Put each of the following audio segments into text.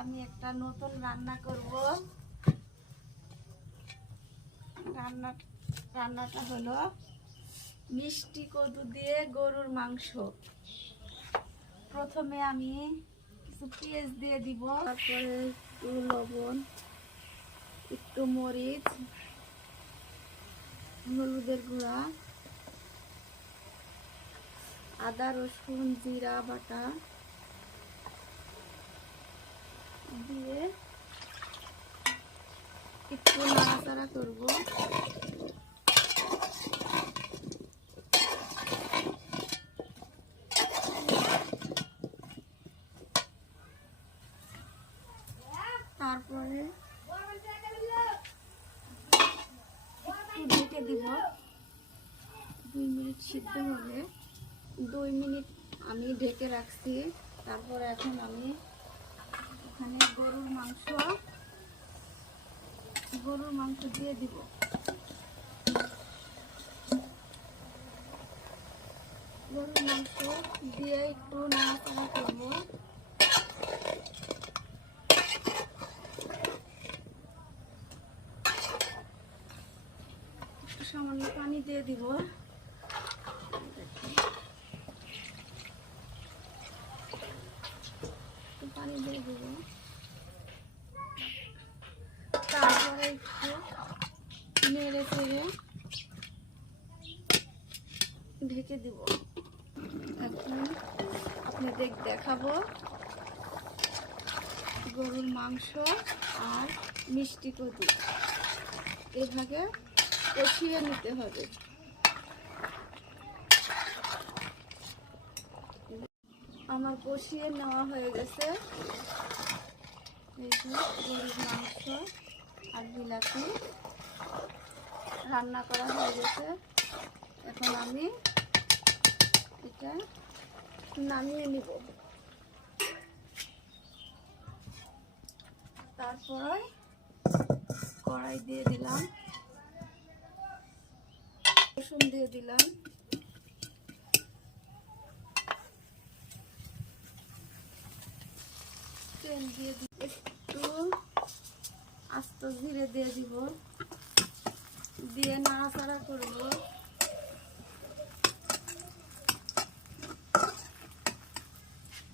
আমি একটা নতুন রান্না করব। রান্নাটা হলো মিষ্টি কদু দিয়ে গরুর মাংস। প্রথমে আমি কিছু পেঁয়াজ দিয়ে দিব, তারপরে একটু লবণ, একটু মরিচ, হলুদের গুঁড়া, আদা রসুন জিরা বাটা দিয়ে একটু নাড়াচাড়া করব। তারপরে একটু ঢেকে দিব, 2 মিনিট সিদ্ধ হবে। 2 মিনিট আমি ঢেকে রাখছি। তারপর এখন আমি এখানে গরুর মাংস দিয়ে দিব। গরুর মাংস দিয়ে একটু নাড়াচাড়া করবো। একটু সামান্য পানি দিয়ে দিব। পানি দিয়ে দিব, তারপরে একটু নেড়ে চেড়ে ঢেকে দিব। এখন আপনাদের দেখাবো গরুর মাংস আর মিষ্টি কদু এভাবে কষিয়ে নিতে হবে। আমার কষিয়ে নেওয়া হয়ে গেছে। এই যে গরুর মাংস আর বিলাতি রান্না করা হয়ে গেছে। এখন আমি এটা নামিয়ে নিব। তারপরে কড়াই দিয়ে দিলাম, রসুন দিয়ে দিলাম, তেল দিয়ে একটু আস্ত জিরে দিয়ে দিব, দিয়ে নাড়াচাড়া করব।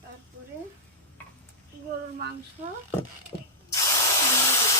তারপরে গরুর মাংস দিয়ে দিব।